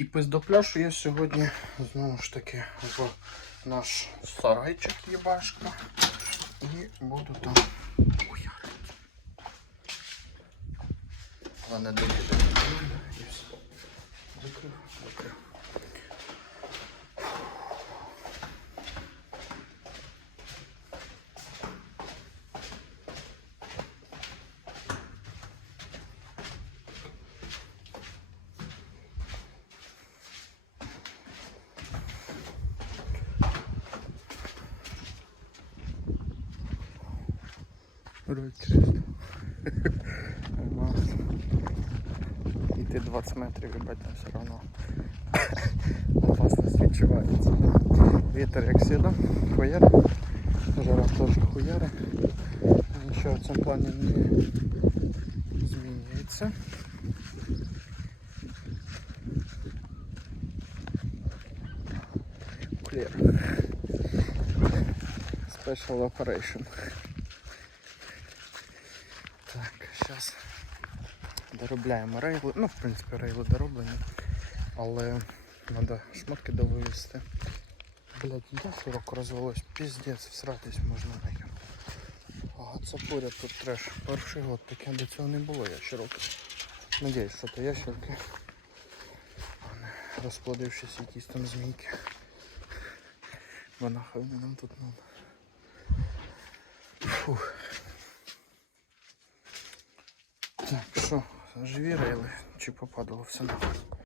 І пиздопляшу я сьогодні знову ж таки в наш сарайчик єбашка. І буду там хуярити. Але не. І все. Закрив, закрив. Вроде чисто. Іти 20 метрів, їбать, там все одно опасність відчувається. Вітер як сіда, хуяри. Жара теж хуяри. Нічого в цьому плані не змінюється. Special operation. Так, зараз доробляємо рейли. Ну, в принципі, рейли дороблені, але треба шмотки довивести. Блять, я широко розвелось, піздець, всратись можна нахер. Ага, це поряд тут треш. Перший год таке до цього не було ящерок. Надіюсь, що то ящерки. Розплодившись якісь там змійки. Бо вони нам тут надо. Фух. Так, що, зажвірили чи попадало все нахуй?